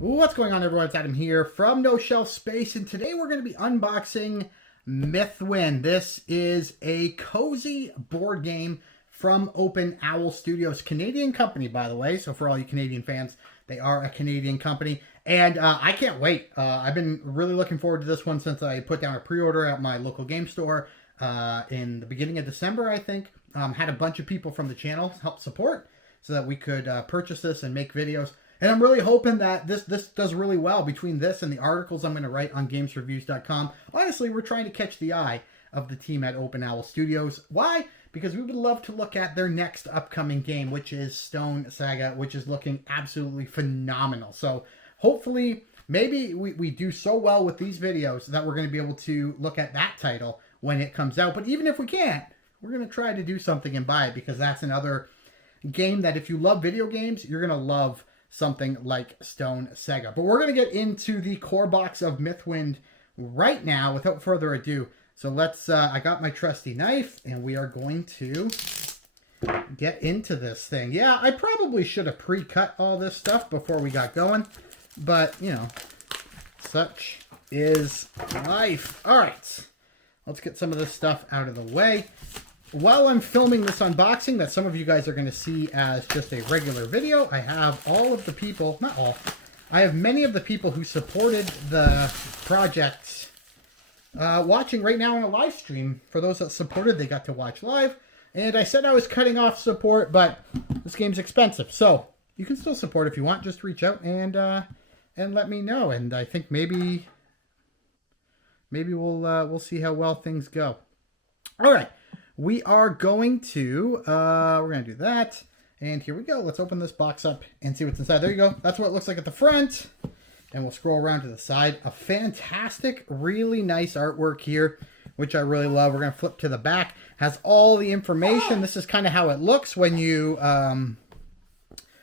What's going on, everyone? It's Adam here from No Shelf Space, and today we're going to be unboxing Mythwind. This is a cozy board game from Open Owl Studios, Canadian company, by the way. So for all you Canadian fans, they are a Canadian company, and I can't wait. I've been really looking forward to this one since I put down a pre-order at my local game store in the beginning of December, I think. Had a bunch of people from the channel help support so that we could purchase this and make videos. And I'm really hoping that this does really well between this and the articles I'm going to write on gamesreviews.com. Honestly, we're trying to catch the eye of the team at Open Owl Studios. Why? Because we would love to look at their next upcoming game, which is Stone Saga, which is looking absolutely phenomenal. So hopefully, maybe we do so well with these videos that we're going to be able to look at that title when it comes out. But even if we can't, we're going to try to do something and buy it, because that's another game that if you love video games, you're going to love something like Stone Saga. But we're going to get into the core box of Mythwind right now without further ado. So let's, I got my trusty knife, and we are going to get into this thing. Yeah, I probably should have pre-cut all this stuff before we got going, but, you know, such is life. All right, let's get some of this stuff out of the way. While I'm filming this unboxing that some of you guys are going to see as just a regular video, I have all of the people, not all, I have many of the people who supported the project watching right now on a live stream. For those that supported, they got to watch live. And I said I was cutting off support, but this game's expensive. So you can still support if you want. Just reach out and let me know. And I think maybe we'll see how well things go. All right. We are going to, we're going to do that. And here we go. Let's open this box up and see what's inside. There you go. That's what it looks like at the front. And we'll scroll around to the side. A fantastic, really nice artwork here, which I really love. We're going to flip to the back. Has all the information. This is kind of how it looks when you,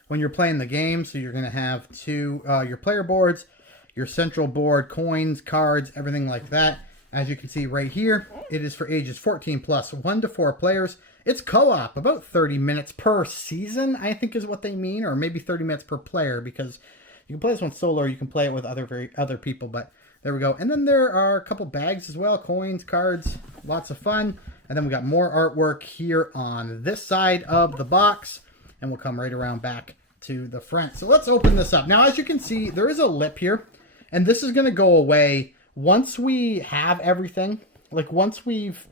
when you're playing the game. So you're going to have your player boards, your central board, coins, cards, everything like that. As you can see right here, it is for ages 14 plus, 1 to 4 players. It's co-op, about 30 minutes per season, I think is what they mean, or maybe 30 minutes per player, because you can play this one solo, or you can play it with other people, but there we go. And then there are a couple bags as well, coins, cards, lots of fun. And then we got more artwork here on this side of the box, and we'll come right around back to the front. So let's open this up. Now, as you can see, there is a lip here, and this is going to go away once we have everything. Like once we've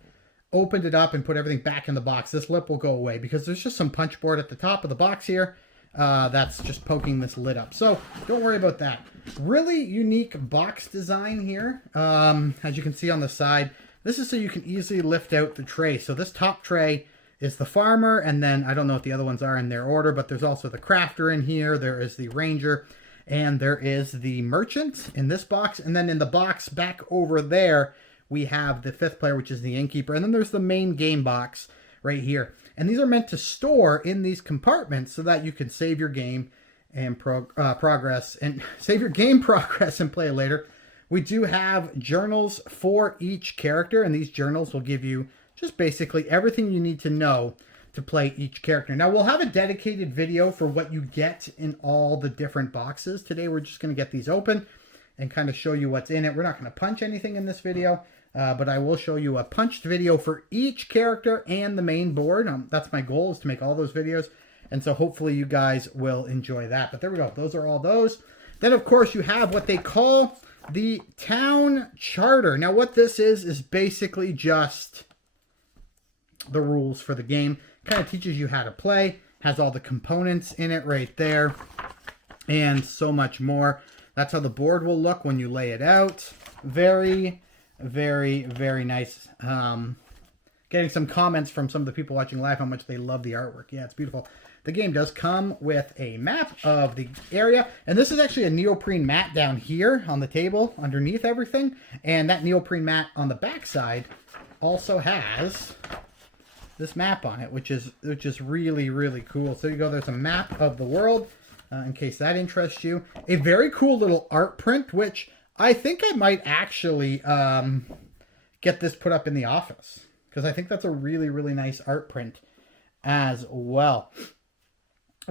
opened it up and put everything back in the box, this lip will go away, because there's just some punch board at the top of the box here that's just poking this lid up. So don't worry about that. Really unique box design here. As you can see on the side, this is so you can easily lift out the tray. So this top tray is the farmer, and then I don't know what the other ones are in their order, but there's also the crafter in here. There is the ranger. And there is the merchant in this box. And then in the box back over there, we have the 5th player, which is the innkeeper. And then there's the main game box right here. And these are meant to store in these compartments so that you can save your game and progress and save your game progress and play later. We do have journals for each character, and these journals will give you just basically everything you need to know to play each character. Now, we'll have a dedicated video for what you get in all the different boxes. Today, we're just going to get these open and kind of show you what's in it. We're not going to punch anything in this video, but I will show you a punched video for each character and the main board. That's my goal, is to make all those videos, and so hopefully you guys will enjoy that. But there we go. Those are all those. Then, of course, you have what they call the Town Charter. Now, what this is basically just the rules for the game. Kind of teaches you how to play, has all the components in it right there, and so much more. That's how the board will look when you lay it out. Very, very, very nice. Getting some comments from some of the people watching live how much they love the artwork. Yeah, it's beautiful. The game does come with a map of the area, and this is actually a neoprene mat down here on the table underneath everything, and that neoprene mat on the back side also has this map on it, which is really, really cool. So you go, there's a map of the world, in case that interests you. A very cool little art print, which I think I might actually get this put up in the office, because I think that's a really, really nice art print as well.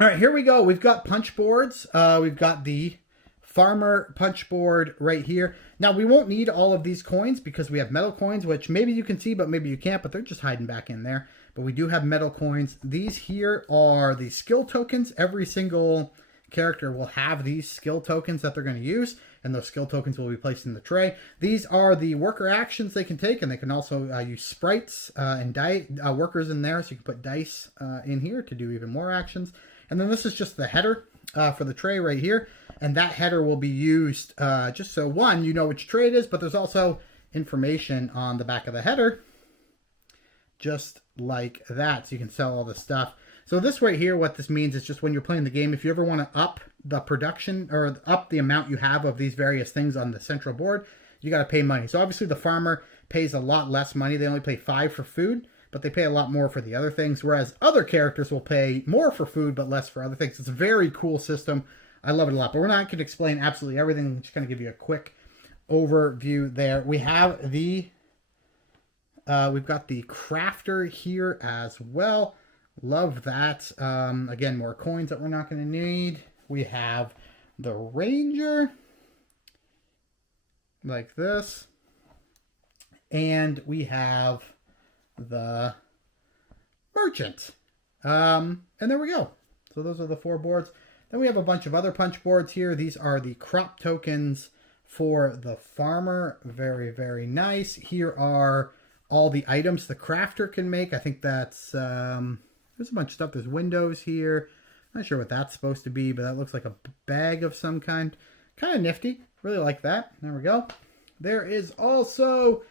All right, here we go. We've got punch boards. We've got the farmer punch board right here. Now, we won't need all of these coins because we have metal coins, which maybe you can see, but maybe you can't, but they're just hiding back in there. But we do have metal coins. These here are the skill tokens. Every single character will have these skill tokens that they're going to use, and those skill tokens will be placed in the tray. These are the worker actions they can take, and they can also use sprites and workers in there, so you can put dice in here to do even more actions. And then this is just the header for the tray right here, and that header will be used just so, one, you know which tray it is, but there's also information on the back of the header, just like that, so you can sell all this stuff. So this right here, what this means is just when you're playing the game, if you ever want to up the production or up the amount you have of these various things on the central board, you got to pay money. So obviously the farmer pays a lot less money. They only pay 5 for food, but they pay a lot more for the other things, whereas other characters will pay more for food but less for other things. It's a very cool system. I love it a lot, but we're not going to explain absolutely everything. I'm just going to give you a quick overview there. We have the we've got the crafter here as well. Love that. Again, more coins that we're not going to need. We have the ranger, like this. And we have the merchant. And there we go. So those are the 4 boards. Then we have a bunch of other punch boards here. These are the crop tokens for the farmer. Very, very nice. Here are all the items the crafter can make. I think that's... there's a bunch of stuff. There's windows here. Not sure what that's supposed to be, but that looks like a bag of some kind. Kind of nifty. Really like that. There we go. There is also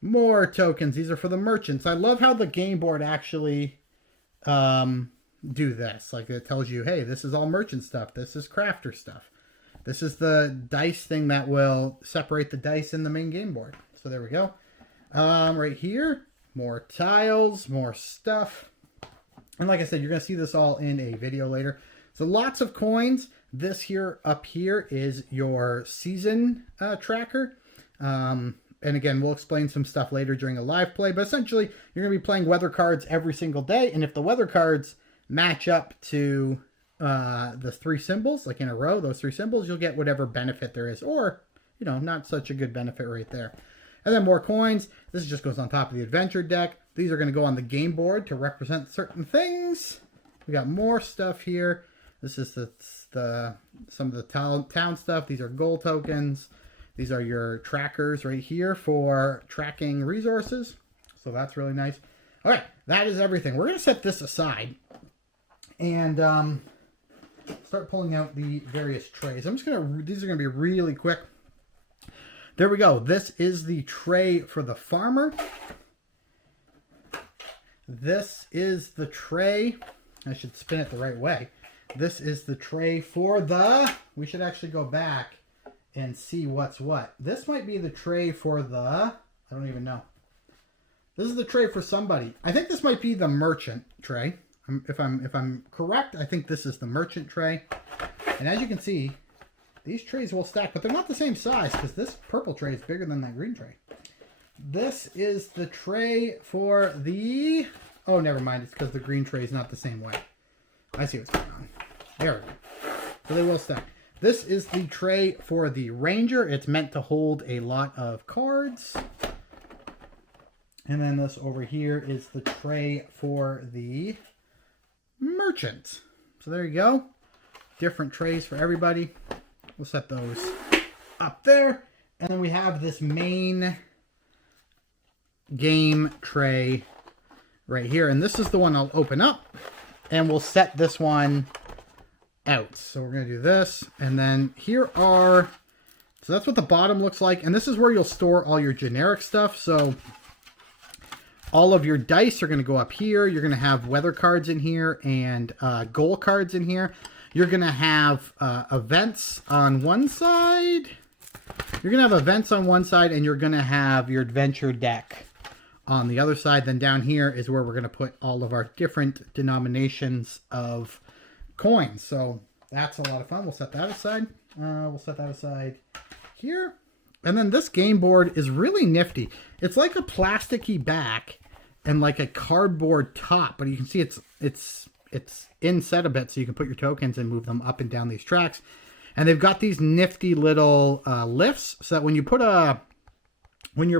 more tokens. These are for the merchants. I love how the game board actually do this. Like it tells you, hey, this is all merchant stuff. This is crafter stuff. This is the dice thing that will separate the dice in the main game board. So there we go. Right here, more tiles, more stuff. And like I said, you're going to see this all in a video later. So lots of coins. This here up here is your season tracker. And again, we'll explain some stuff later during a live play. But essentially, you're going to be playing weather cards every single day. And if the weather cards match up to the 3 symbols, like in a row, those 3 symbols, you'll get whatever benefit there is. Or, you know, not such a good benefit right there. And then more coins. This just goes on top of the adventure deck. These are going to go on the game board to represent certain things. We got more stuff here. This is some of the town stuff. These are gold tokens. These are your trackers right here for tracking resources. So that's really nice. All right, that is everything. We're going to set this aside and start pulling out the various trays. These are going to be really quick. There we go. This is the tray for the farmer. This is the tray. I should spin it the right way. This is the tray for the... We should actually go back and see what's what. This might be the tray for the... I don't even know. This is the tray for somebody. I think this might be the merchant tray. If I'm correct, I think this is the merchant tray. And as you can see, these trays will stack, but they're not the same size because this purple tray is bigger than that green tray. This is the tray for the... Oh, never mind. It's because the green tray is not the same way. I see what's going on. There we go. So they will stack. This is the tray for the ranger. It's meant to hold a lot of cards. And then this over here is the tray for the merchant. So there you go. Different trays for everybody. We'll set those up there. And then we have this main game tray right here. And this is the one I'll open up. And we'll set this one out. So we're going to do this. And then here are... So that's what the bottom looks like. And this is where you'll store all your generic stuff. So all of your dice are going to go up here. You're going to have weather cards in here and goal cards in here. You're going to have events on one side. You're going to have events on one side, and you're going to have your adventure deck on the other side. Then down here is where we're going to put all of our different denominations of coins. So that's a lot of fun. We'll set that aside. We'll set that aside here. And then this game board is really nifty. It's like a plasticky back and like a cardboard top, but you can see it's inset a bit, so you can put your tokens and move them up and down these tracks. And they've got these nifty little lifts so that when you're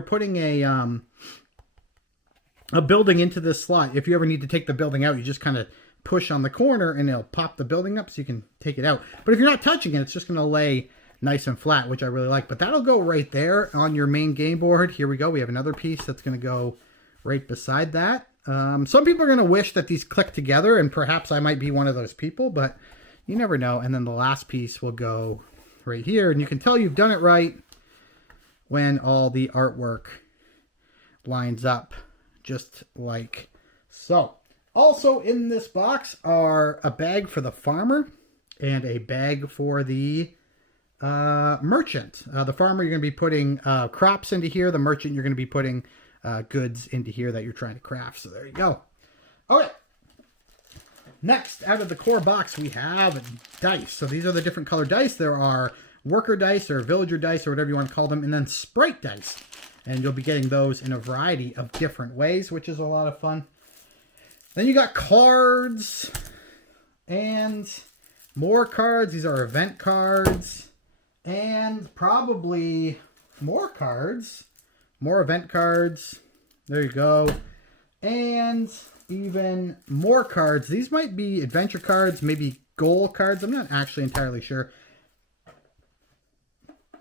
putting a building into this slot, if you ever need to take the building out, you just kind of push on the corner and it'll pop the building up so you can take it out. But if you're not touching it, it's just going to lay nice and flat, which I really like. But that'll go right there on your main game board. Here we go. We have another piece that's going to go right beside that. Some people are going to wish that these click together, and perhaps I might be one of those people, but you never know. And then the last piece will go right here, and you can tell you've done it right when all the artwork lines up just like so. Also in this box are a bag for the farmer and a bag for the merchant. The farmer, you're going to be putting crops into here. The merchant, you're going to be putting goods into here that you're trying to craft. So there you go. Okay. Next, out of the core box, we have dice. So these are the different colored dice. There are worker dice or villager dice or whatever you want to call them, and then sprite dice. And you'll be getting those in a variety of different ways, which is a lot of fun. Then you got cards and more cards. These are event cards and probably more cards, more event cards. There you go. And even more cards. These might be adventure cards, maybe goal cards. I'm not actually entirely sure.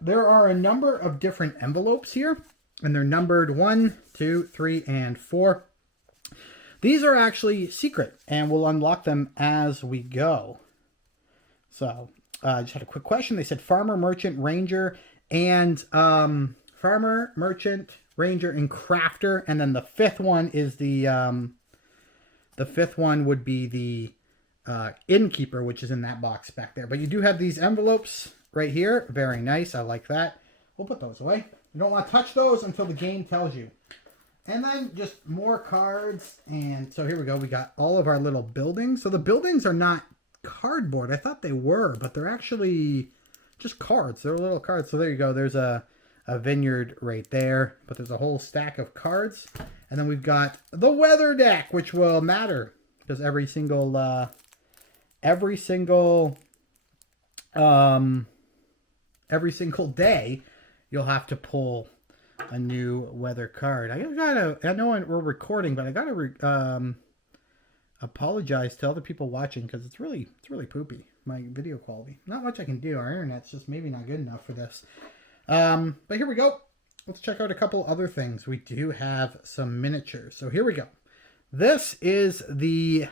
There are a number of different envelopes here, and they're numbered 1, 2, 3, and 4. These are actually secret, and we'll unlock them as we go. So, I just had a quick question. They said farmer, merchant, ranger, and farmer, merchant, ranger, and crafter. And then the fifth one is the fifth one would be the innkeeper, which is in that box back there. But you do have these envelopes right here. Very nice. I like that. We'll put those away. You don't want to touch those until the game tells you. And then just more cards. And so here we go. We got all of our little buildings. So the buildings are not cardboard. I thought they were, but they're actually just cards. They're little cards. So there you go. There's a vineyard right there, but there's a whole stack of cards. And then we've got the weather deck, which will matter because every single day you'll have to pull a new weather card. I know we're recording, but I gotta apologize to other people watching because it's really poopy, my video quality. Not much I can do. Our internet's just maybe not good enough for this. But here we go. Let's check out a couple other things. We do have some miniatures. So here we go. This is the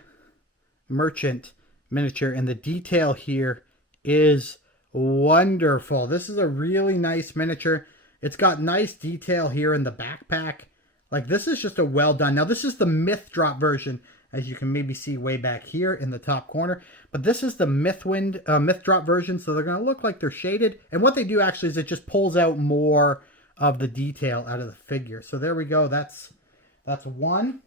merchant miniature, and the detail here is wonderful. This is a really nice miniature. It's got nice detail here in the backpack. Like, this is just a well done. Now, this is the Myth Drop version, as you can maybe see way back here in the top corner. But this is the Mythwind Myth Drop version, so they're going to look like they're shaded. And what they do actually is it just pulls out more of the detail out of the figure. So there we go. That's one.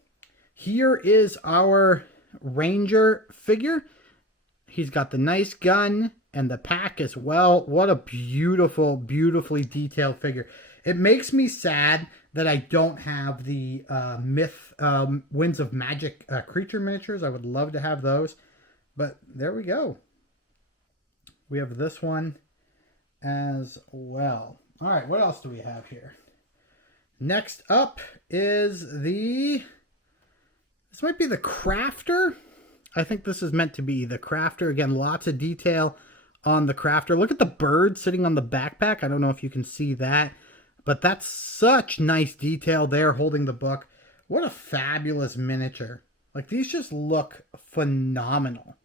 Here is our Ranger figure. He's got the nice gun and the pack as well. What a beautiful, beautifully detailed figure. It makes me sad that I don't have the Winds of Magic creature miniatures. I would love to have those. But there we go. We have this one as well. All right, what else do we have here? Next up is this might be the Crafter. I think this is meant to be the Crafter. Again, lots of detail on the Crafter. Look at the bird sitting on the backpack. I don't know if you can see that, but that's such nice detail there holding the book. What a fabulous miniature. Like, these just look phenomenal.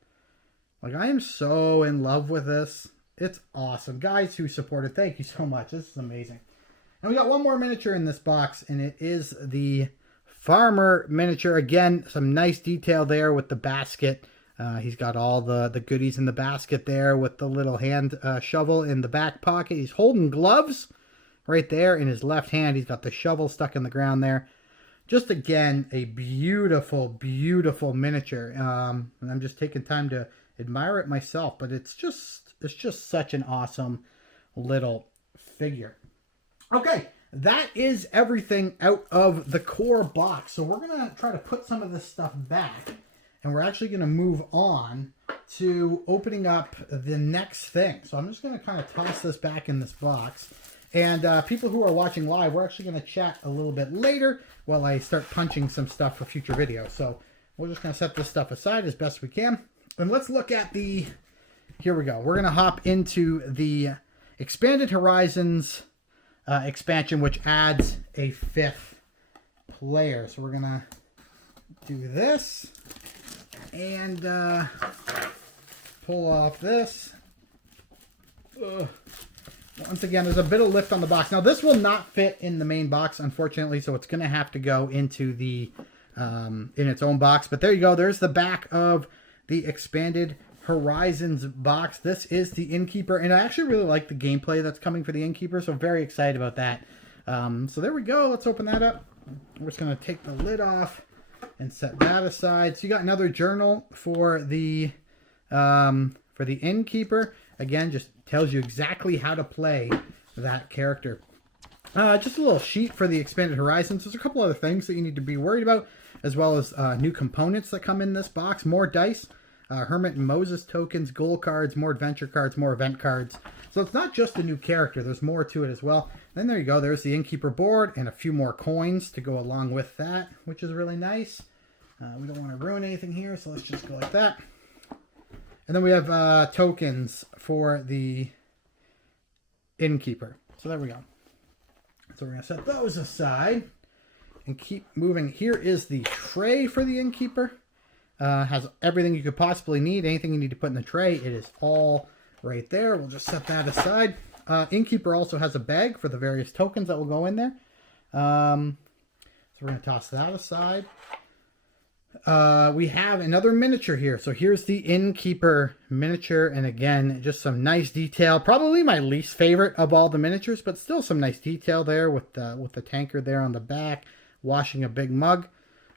Like, I am so in love with this. It's awesome. Guys who supported, thank you so much. This is amazing. And we got one more miniature in this box, and it is the farmer miniature. Again, some nice detail there with the basket. He's got all the goodies in the basket there with the little hand shovel in the back pocket. He's holding gloves right there in his left hand. He's got the shovel stuck in the ground there. Just, again, a beautiful, beautiful miniature. And I'm just taking time to admire it myself, but it's just such an awesome little figure. Okay, that is everything out of the core box. So we're going to try to put some of this stuff back. and we're actually going to move on to opening up the next thing. So I'm just going to kind of toss this back in this box. And people who are watching live, we're actually going to chat a little bit later while I start punching some stuff for future videos. So we're just going to set this stuff aside as best we can. And let's look at the... Here we go. We're going to hop into the Expanded Horizons expansion, which adds a 5th player. So we're going to do this and pull off this. Once again, there's a bit of lift on the box. Now, this will not fit in the main box, unfortunately, so it's going to have to go into the in its own box. But there you go. There's the back of the Expanded Horizons box. This is the Innkeeper, and I actually really like the gameplay that's coming for the Innkeeper, so I'm very excited about that. So there we go. Let's open that up. We're just going to take the lid off and set that aside. So you got another journal for the Innkeeper. Again, just tells you exactly how to play that character. Just a little sheet for the Expanded Horizons. There's a couple other things that you need to be worried about, as well as new components that come in this box. More dice, Hermit and Moses tokens, goal cards, more adventure cards, more event cards. So it's not just a new character. There's more to it as well. Then there you go. There's the Innkeeper board and a few more coins to go along with that, which is really nice. We don't want to ruin anything here, so let's just go like that. And then we have tokens for the Innkeeper. So there we go. So we're going to set those aside and keep moving. Here is the tray for the Innkeeper. Has everything you could possibly need. Anything you need to put in the tray, it is all right there. We'll just set that aside. Innkeeper also has a bag for the various tokens that will go in there. So we're going to toss that aside. We have another miniature here. So here's the Innkeeper miniature. And again, just some nice detail. Probably my least favorite of all the miniatures, but still some nice detail there with the tanker there on the back, washing a big mug.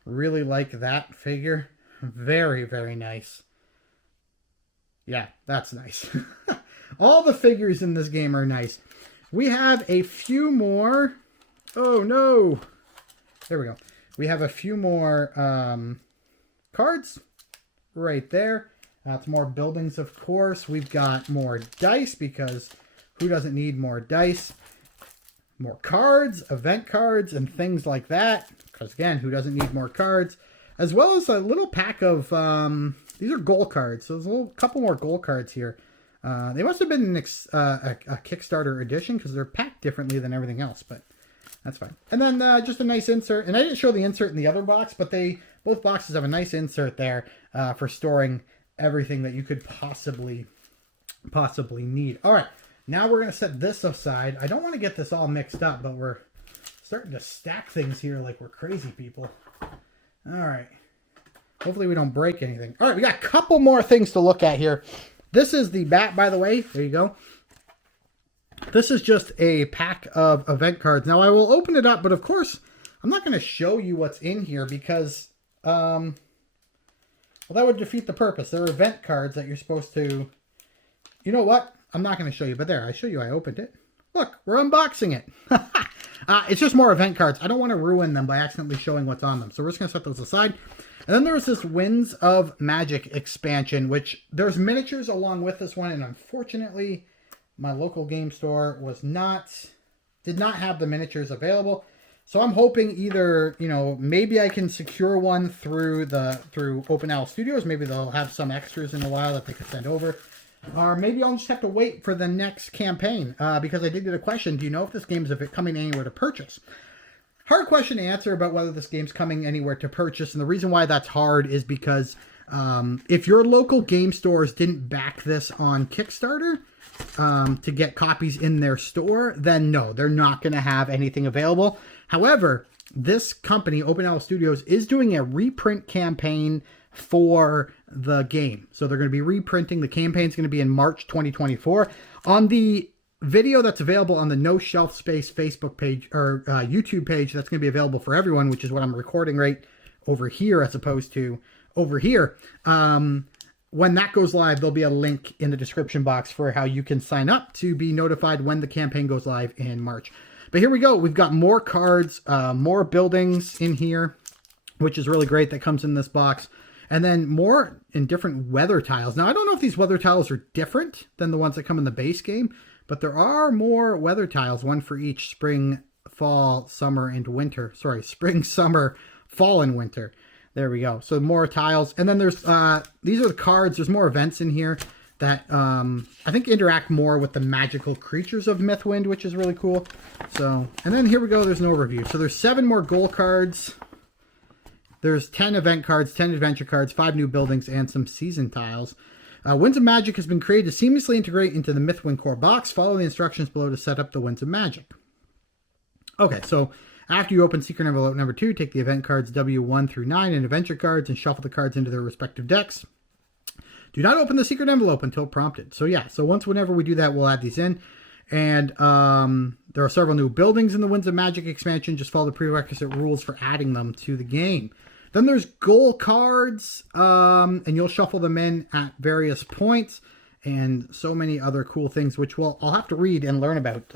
Really like that figure. Very, very nice. Yeah, that's nice. All the figures in this game are nice. We have a few more. Oh, no. There we go. We have a few more cards right there. That's more buildings, of course. We've got more dice, because who doesn't need more dice? More cards, event cards, and things like that. Because, again, who doesn't need more cards? As well as a little pack of, these are goal cards. So there's a couple more goal cards here. They must have been a Kickstarter edition, because they're packed differently than everything else, but that's fine. And then just a nice insert. And I didn't show the insert in the other box, but both boxes have a nice insert there for storing everything that you could possibly need. All right, now we're going to set this aside. I don't want to get this all mixed up, but we're starting to stack things here like we're crazy people. All right. Hopefully we don't break anything. All right, we got a couple more things to look at here. This is the bat, by the way. There you go. This is just a pack of event cards. Now, I will open it up, but of course, I'm not going to show you what's in here because, well, that would defeat the purpose. There are event cards that you're supposed to... You know what? I'm not going to show you, but there, I show you I opened it. Look, we're unboxing it. It's just more event cards. I don't want to ruin them by accidentally showing what's on them. So we're just going to set those aside. And then there's this Winds of Magic expansion, which there's miniatures along with this one. And unfortunately, my local game store did not have the miniatures available. So I'm hoping either, maybe I can secure one through Open Owl Studios. Maybe they'll have some extras in a while that they could send over. Or maybe I'll just have to wait for the next campaign, because I did get a question. Do you know if this game is coming anywhere to purchase? Hard question to answer about whether this game's coming anywhere to purchase. And the reason why that's hard is because if your local game stores didn't back this on Kickstarter to get copies in their store, then no, they're not going to have anything available. However, this company, Open Owl Studios, is doing a reprint campaign for the game. So they're going to be reprinting. The campaign's going to be in March 2024. On the video that's available on the No Shelf Space Facebook page or YouTube page, that's going to be available for everyone, which is what I'm recording right over here as opposed to over here. When that goes live, there'll be a link in the description box for how you can sign up to be notified when the campaign goes live in March. But here we go. We've got more cards, more buildings in here, which is really great that comes in this box. And then more in different weather tiles. Now, I don't know if these weather tiles are different than the ones that come in the base game, but there are more weather tiles, one for each spring, fall, summer, and winter. Sorry, spring, summer, fall, and winter. There we go. So more tiles. And then there's, these are the cards. There's more events in here that I think interact more with the magical creatures of Mythwind, which is really cool. So, and then here we go. There's an overview. So there's 7 more goal cards. There's 10 event cards, 10 adventure cards, 5 new buildings, and some season tiles. Winds of Magic has been created to seamlessly integrate into the Mythwind core box. Follow the instructions below to set up the Winds of Magic. Okay, so after you open Secret Envelope number 2, take the event cards W1 through 9 and adventure cards and shuffle the cards into their respective decks. Do not open the Secret Envelope until prompted. So yeah, so whenever we do that, we'll add these in. And there are several new buildings in the Winds of Magic expansion. Just follow the prerequisite rules for adding them to the game. Then there's goal cards, and you'll shuffle them in at various points, and so many other cool things, which I'll have to read and learn about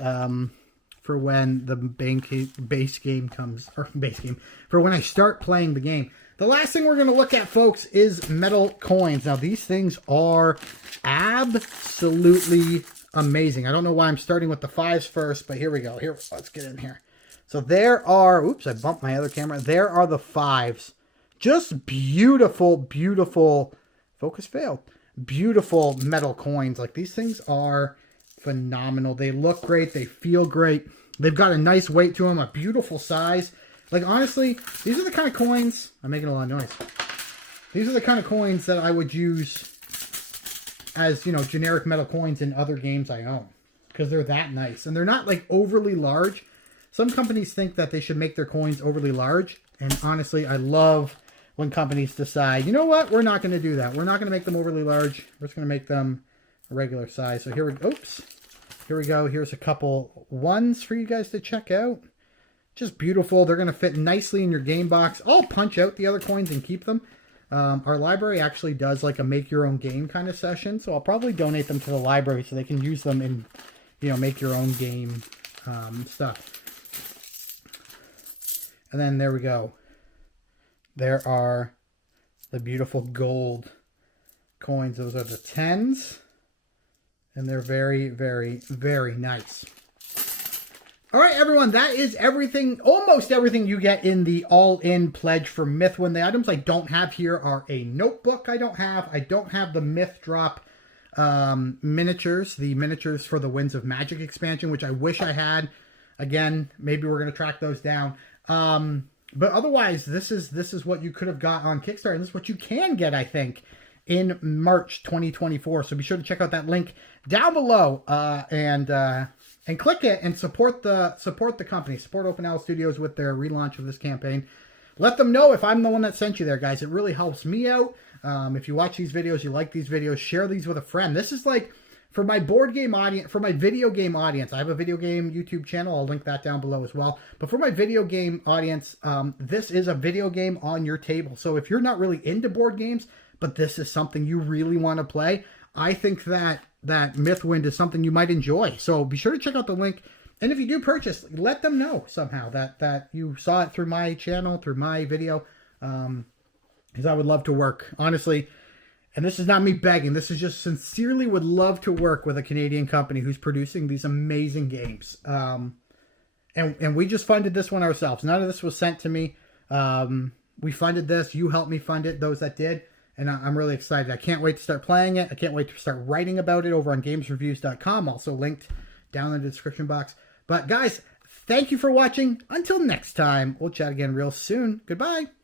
for when the base game comes, or base game, for when I start playing the game. The last thing we're going to look at, folks, is metal coins. Now, these things are absolutely amazing. I don't know why I'm starting with the 5s first, but here we go. Here, let's get in here. So there are, oops, I bumped my other camera. There are the 5s. Just beautiful, beautiful, focus failed, beautiful metal coins. Like, these things are phenomenal. They look great. They feel great. They've got a nice weight to them, a beautiful size. Like, honestly, these are the kind of coins, I'm making a lot of noise. These are the kind of coins that I would use as, you know, generic metal coins in other games I own. Because they're that nice. And they're not, like, overly large. Some companies think that they should make their coins overly large. And honestly, I love when companies decide, you know what, we're not going to do that. We're not going to make them overly large. We're just going to make them a regular size. So here we go. Here's a couple ones for you guys to check out. Just beautiful. They're going to fit nicely in your game box. I'll punch out the other coins and keep them. Our library actually does like a make your own game kind of session. So I'll probably donate them to the library so they can use them in, you know, make your own game stuff. And then there we go. There are the beautiful gold coins. Those are the 10s. And they're very, very, very nice. All right, everyone. That is everything, almost everything you get in the all-in pledge for Mythwind. The items I don't have here are a notebook I don't have. I don't have the Myth Drop miniatures, the miniatures for the Winds of Magic expansion, which I wish I had. Again, maybe we're going to track those down. But otherwise, this is what you could have got on Kickstarter, and this is what you can get, I think, in March 2024. So be sure to check out that link down below and click it and support the company, support Open Owl Studios with their relaunch of this campaign. Let them know if I'm the one that sent you there, guys. It really helps me out. If you watch these videos, you like these videos, share these with a friend. This is like, for my board game audience, for my video game audience, I have a video game YouTube channel. I'll link that down below as well. But for my video game audience, this is a video game on your table. So if you're not really into board games, but this is something you really want to play, I think that Mythwind is something you might enjoy. So be sure to check out the link. And if you do purchase, let them know somehow that you saw it through my channel, through my video, because I would love to work, honestly. And this is not me begging. This is just sincerely would love to work with a Canadian company who's producing these amazing games. And we just funded this one ourselves. None of this was sent to me. We funded this. You helped me fund it, those that did. And I'm really excited. I can't wait to start playing it. I can't wait to start writing about it over on gamesreviews.com. Also linked down in the description box. But guys, thank you for watching. Until next time, we'll chat again real soon. Goodbye.